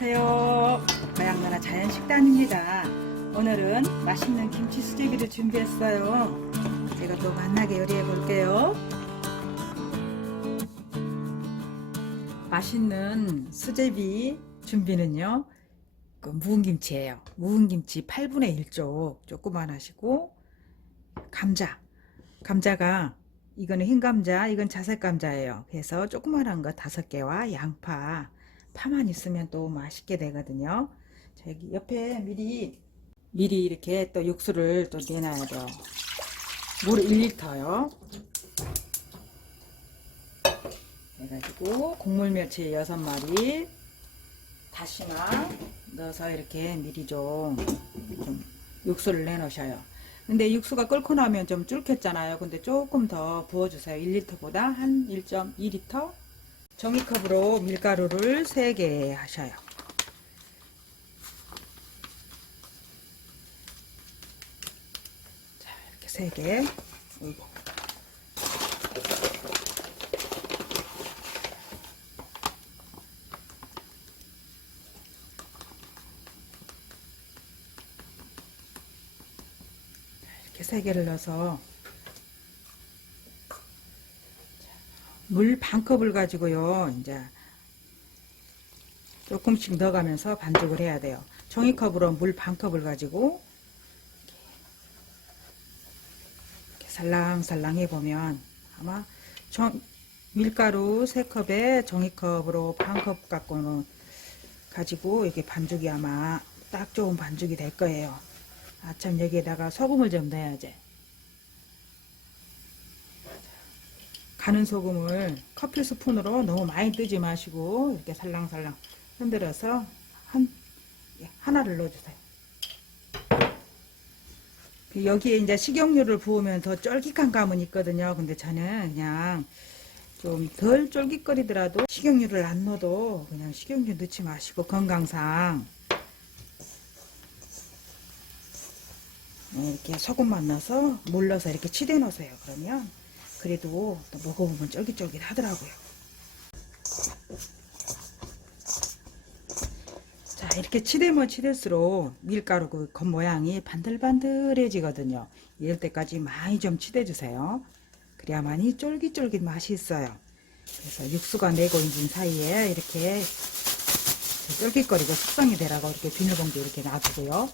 안녕하세요. 고향나라 자연식단입니다. 오늘은 맛있는 김치 수제비를 준비했어요. 제가 또 맛나게 요리해 볼게요. 맛있는 수제비 준비는요. 그 묵은 김치예요. 묵은 김치 8분의 1쪽 조그만 하시고 감자. 감자가 이거는 흰 감자, 이건 자색 감자예요. 그래서 조그만한 거 다섯 개와 양파, 파만 있으면 또 맛있게 되거든요. 자, 여기 옆에 미리 미리 이렇게 또 육수를 또 내놔야 돼요. 물 1리터요. 해가지고 곡물 멸치 6마리 다시마 넣어서 이렇게 미리 좀, 좀 육수를 내놓으셔요. 근데 육수가 끓고 나면 좀 쫄겠잖아요. 근데 조금 더 부어주세요. 1리터보다 한 1.2리터 종이컵으로 밀가루를 3개 하셔요. 자, 이렇게 3개. 어이구. 이렇게 3개를 넣어서 물 반 컵을 가지고요. 이제 조금씩 넣어가면서 반죽을 해야 돼요. 종이컵으로 물 반 컵을 가지고 이렇게 살랑살랑 해보면 아마 정, 밀가루 3컵에 종이컵으로 반컵 갖고는 가지고 이렇게 반죽이 아마 딱 좋은 반죽이 될 거예요. 아참 여기에다가 소금을 좀 넣어야지. 가는 소금을 커피 스푼으로 너무 많이 뜨지 마시고 이렇게 살랑살랑 흔들어서 한 예, 하나를 넣어주세요. 그 여기에 이제 식용유를 부으면 더 쫄깃한 감은 있거든요. 근데 저는 그냥 좀 덜 쫄깃거리더라도 식용유를 안 넣어도 그냥 식용유 넣지 마시고 건강상 네, 이렇게 소금만 넣어서 물 넣어서 이렇게 치대 놓으세요. 그러면 그래도 또 먹어보면 쫄깃쫄깃 하더라고요. 자, 이렇게 치대면 치댈수록 밀가루 그 겉모양이 반들반들해지거든요. 이럴 때까지 많이 좀 치대주세요. 그래야만이 쫄깃쫄깃 맛이 있어요. 그래서 육수가 내고 있는 사이에 이렇게 쫄깃거리고 숙성이 되라고 이렇게 비닐봉지 이렇게 놔두고요.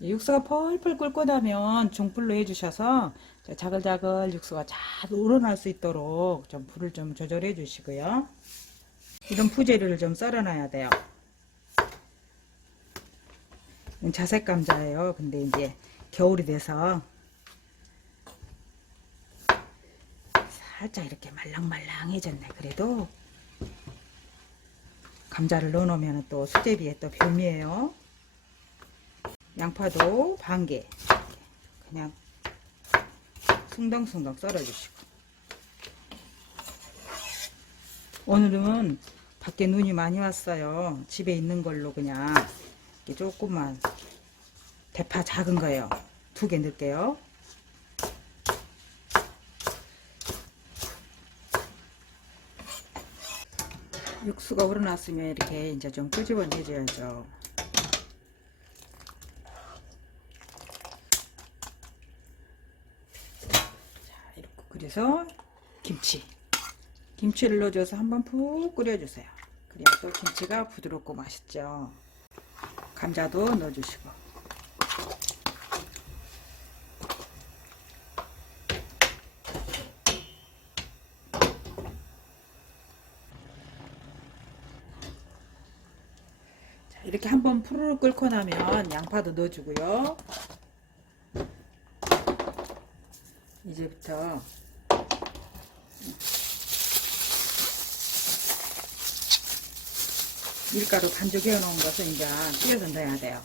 이 육수가 펄펄 끓고 나면 중불로 해주셔서 자글자글 육수가 잘 우러날 수 있도록 좀 불을 좀 조절해 주시고요. 이런 부재료를 좀 썰어놔야 돼요. 자색 감자예요. 근데 이제 겨울이 돼서 살짝 이렇게 말랑말랑해졌네. 그래도 감자를 넣어놓으면 또 수제비에 또 별미예요. 양파도 반 개. 그냥 숭덩숭덩 썰어주시고. 오늘은 밖에 눈이 많이 왔어요. 집에 있는 걸로 그냥 조금만 대파 작은 거예요. 두 개 넣을게요. 육수가 우러났으면 이렇게 이제 좀 끄집어내줘야죠. 자, 이렇게 그래서 김치. 김치를 넣어줘서 한번 푹 끓여주세요. 그래야 또 김치가 부드럽고 맛있죠. 감자도 넣어주시고. 자, 이렇게 한번 푸르르 끓고 나면 양파도 넣어주고요. 이제부터 밀가루 반죽해 놓은 것을 이제 튀겨서 넣어야 돼요.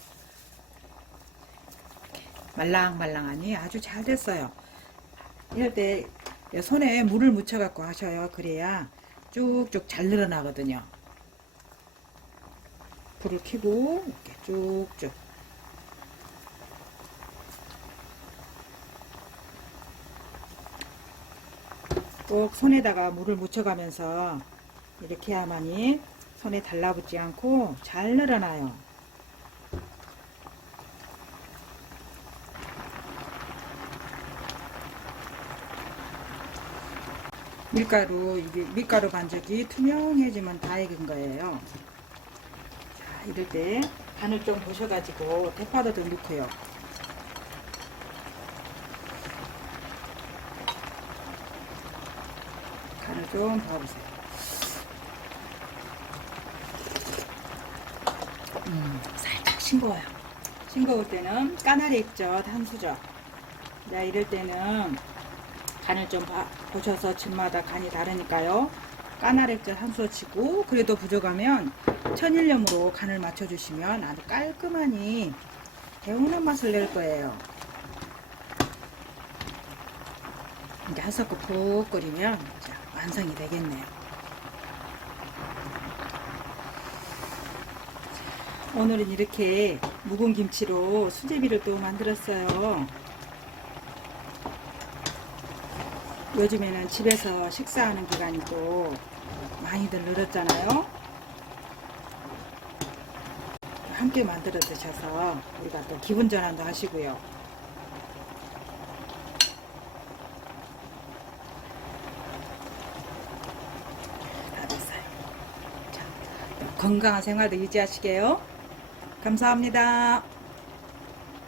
말랑말랑하니 아주 잘 됐어요. 이럴 때 손에 물을 묻혀 갖고 하셔요. 그래야 쭉쭉 잘 늘어나거든요. 불을 켜고 이렇게 쭉쭉 꼭 손에다가 물을 묻혀가면서 이렇게 해야만이 손에 달라붙지 않고 잘 늘어나요. 밀가루 이게 밀가루 반죽이 투명해지면 다 익은 거예요. 자, 이럴 때 간을 좀 보셔가지고 대파도도 넣고요. 간을 좀 봐보세요. 음, 살짝 싱거워요. 싱거울 때는 까나리 액젓 한 수저. 자, 이럴 때는 간을 좀 봐- 보셔서 집마다 간이 다르니까요. 까나리 액젓 한 수저 치고 그래도 부족하면 천일염으로 간을 맞춰주시면 아주 깔끔하니 개운한 맛을 낼 거예요. 이제 한 섞어 푹 끓이면 자, 완성이 되겠네요. 오늘은 이렇게 묵은 김치로 수제비를 또 만들었어요. 요즘에는 집에서 식사하는 기간이 또 많이들 늘었잖아요. 함께 만들어 드셔서 우리가 또 기분 전환도 하시고요. 건강한 생활도 유지하시게요. 감사합니다.